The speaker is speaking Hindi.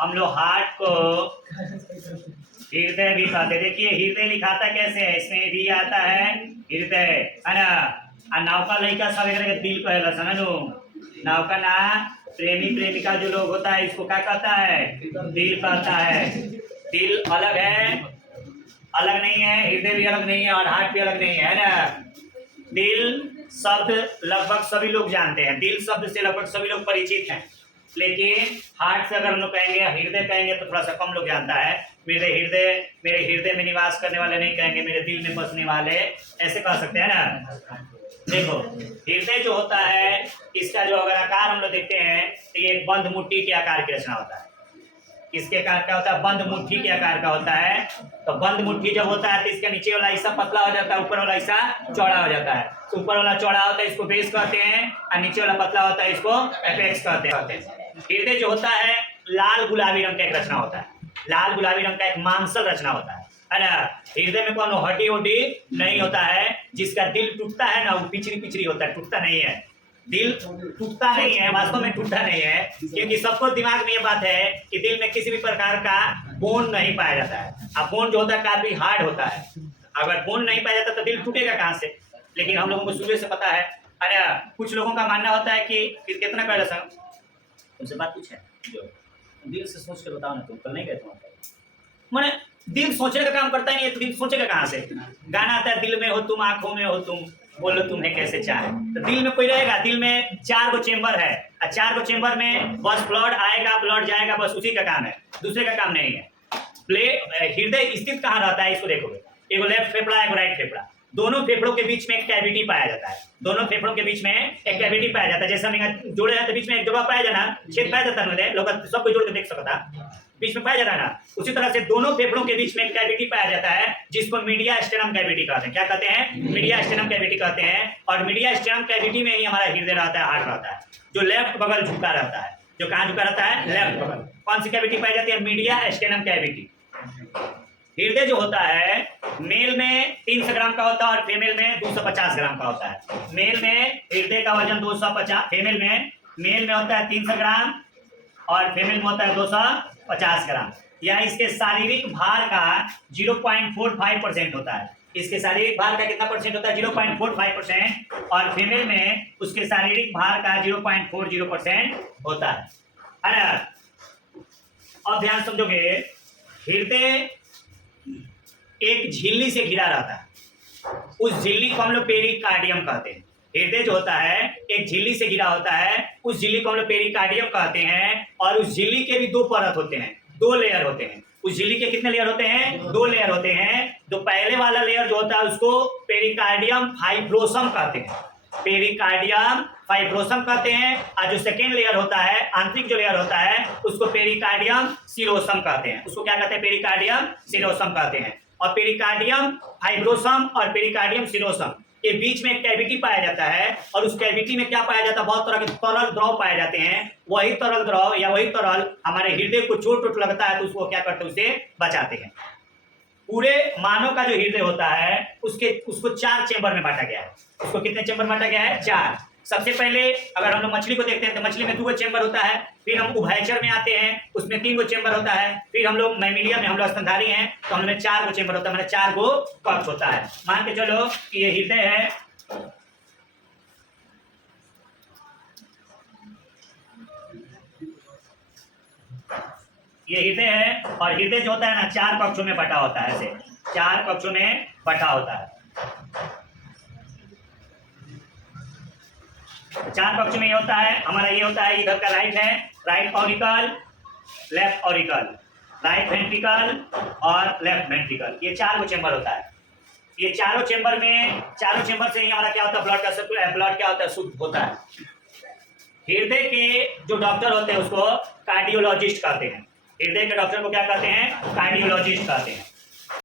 हम लोग हार्ट को हृदय भी कहते। देखिए हृदय लिखाता कैसे है, इसमें भी आता है हृदय, है ना। और नौका लड़का सब एक दिल कहला समझो। नौका ना प्रेमी प्रेमिका जो लोग होता है इसको क्या कहता है, दिल कहता है। दिल अलग है, अलग नहीं है, हृदय भी अलग नहीं है और हार्ट भी अलग नहीं है ना। दिल शब्द लगभग सभी लोग जानते हैं, दिल शब्द से लगभग सभी लोग परिचित हैं, लेकिन हार्ट से अगर हम लोग कहेंगे, हृदय कहेंगे तो थोड़ा सा कम लोग जानता है। मेरे हृदय में निवास करने वाले नहीं कहेंगे, मेरे दिल में बसने वाले ऐसे कह सकते हैं ना। देखो हृदय जो होता है इसका जो अगर आकार हम लोग देखते हैं तो ये एक बंद मुट्ठी के आकार की रचना होता है। इसके आकार का होता है, बंद मुट्ठी के आकार का होता है। तो बंद मुट्ठी जब होता है तो इसका नीचे वाला हिस्सा पतला हो जाता है, ऊपर वाला हिस्सा चौड़ा हो जाता है। तो ऊपर वाला चौड़ा होता है इसको बेस कहते हैं और नीचे वाला पतला होता है इसको एपेक्स कहते हैं। हृदय जो होता है लाल गुलाबी रंग का एक रचना होता है, लाल गुलाबी रंग का एक मांसल रचना होता है ना। हृदय में कौन हड्डी उड्डी नहीं होता है, जिसका दिल टूटता है ना वो पिचरी पिचरी होता है, टूटता नहीं है। दिल टूटता नहीं है, वास्तव में टूटता नहीं है, क्योंकि सबको दिमाग में ये बात है कि दिल में किसी भी प्रकार का बोन नहीं पाया जाता है। अब बोन जो होता है काफी हार्ड होता है, अगर बोन नहीं पाया जाता तो दिल टूटेगा कहाँ से। लेकिन हम लोगों को शुरू से पता है। अरे कुछ लोगों का मानना होता है कि कितना पहले सर तुमसे बात पूछे जो दिल से सोच के बताओ ना, तुम कल नहीं कहते मैंने दिल सोचने का काम करता ही नहीं है, तो दिल सोचेगा कहाँ से। गाना आता है दिल में हो तुम आंखों में हो तुम, बोलो तुम्हें कैसे चाहे। तो दिल में कोई रहेगा, दिल में 4 गो चेंबर है और 4 गो चेंबर में बस ब्लड आएगा ब्लड जाएगा, बस उसी का काम है, दूसरे का काम नहीं है। हृदय स्थित कहाँ रहता है इसको देखोगे, एगो लेफ्ट फेफड़ा एगो राइट फेफड़ा, दोनों फेफड़ों के बीच में एक कैविटी पाया जाता है, दोनों फेफड़ों के बीच में एक कैविटी पाया जाता है। जैसे हम जोड़े हैं तो बीच में एक जगह पाया जाना, छेद पाया जाता है, लोग सबको जोड़ के देख सकता बीच में पाया जाता है ना। उसी तरह से दोनों फेफड़ों के बीच में एक कैविटी पाया जाता है जिसको मीडिया स्टेनम कैविटी कहते हैं। क्या कहते हैं, मीडिया स्टेनम कैविटी कहते हैं। और मीडिया स्टेनम कैविटी में ही हमारा हृदय रहता है, हार्ट रहता है, जो लेफ्ट बगल झुका रहता है। जो कहाँ झुका रहता है, लेफ्ट बगल। कौन सी कैविटी पाई जाती है, मीडिया स्टेनम कैविटी। हृदय जो होता है मेल में 300 ग्राम का होता है और फीमेल में 250 ग्राम का होता है। मेल में हृदय का वजन 250, मेल में होता है 300 ग्राम और फीमेल में होता है 250 ग्राम। या इसके शारीरिक भार का 0.45% होता है। इसके शारीरिक भार का कितना परसेंट होता है, 0.45%। और फीमेल में उसके शारीरिक भार का 0.40% होता है ना। अब ध्यान समझोगे, हृदय एक झिल्ली से घिरा रहता है, उस झिल्ली को हम लोग पेरिकार्डियम कहते हैं। हृदय जो होता है एक झिल्ली से घिरा होता है, उस झिल्ली को हम लोग पेरिकार्डियम कहते हैं। और उस झिल्ली के भी 2 परत होते हैं, 2 लेयर होते हैं। उस झिल्ली के कितने लेयर होते हैं, 2 लेयर होते हैं। तो पहले वाला लेयर जो होता है उसको पेरिकार्डियम फाइब्रोसम कहते हैं, पेरिकार्डियम फाइब्रोसम कहते हैं। और जो सेकेंड लेयर होता है, आंतरिक जो लेयर होता है, उसको पेरिकार्डियम सीरोसम कहते हैं। उसको क्या कहते हैं, पेरिकार्डियम सीरोसम कहते हैं। और पेरिकार्डियम फाइब्रोसम और पेरिकार्डियम सीरोसम के बीच में एक कैविटी पाया जाता है। और उस कैविटी में क्या पाया जाता है, बहुत तरह के तरल द्रव पाए जाते हैं। वही तरल द्रव या वही तरल हमारे हृदय को चोट लगता है तो उसको क्या करते हैं, उसे बचाते हैं। पूरे मानव का जो हृदय होता है उसको 4 चेंबर में बांटा गया है। उसको कितने चेंबर बांटा गया है, 4। सबसे पहले अगर हम लोग मछली को देखते हैं तो मछली में 2 गो चेंबर होता है। फिर हम उभयचर में आते हैं, उसमें 3 गो चेंबर होता है। फिर हम लोग मैमिलिया में, हम लोग स्तनधारी हैं तो हमें 4 गो चेंबर होता है, मतलब 4 गो कक्ष होता है। मान के चलो कि ये हृदय है, ये हृदय है। और हृदय जो होता है ना 4 कक्षों में बटा होता है, ऐसे 4 कक्षों में बटा होता है। 4 कक्ष में ये होता है हमारा, ये होता है इधर का राइट है, right auricle, left auricle, right ventricle और लेफ्ट वेंट्रिकल। ये 4 गो चेंबर होता है। ये चारों चेंबर से ही हमारा क्या होता है, ब्लड क्या होता है, शुद्ध होता है। हृदय के जो डॉक्टर होते हैं उसको कार्डियोलॉजिस्ट कहते हैं। हृदय के डॉक्टर को क्या कहते हैं, कार्डियोलॉजिस्ट कहते हैं।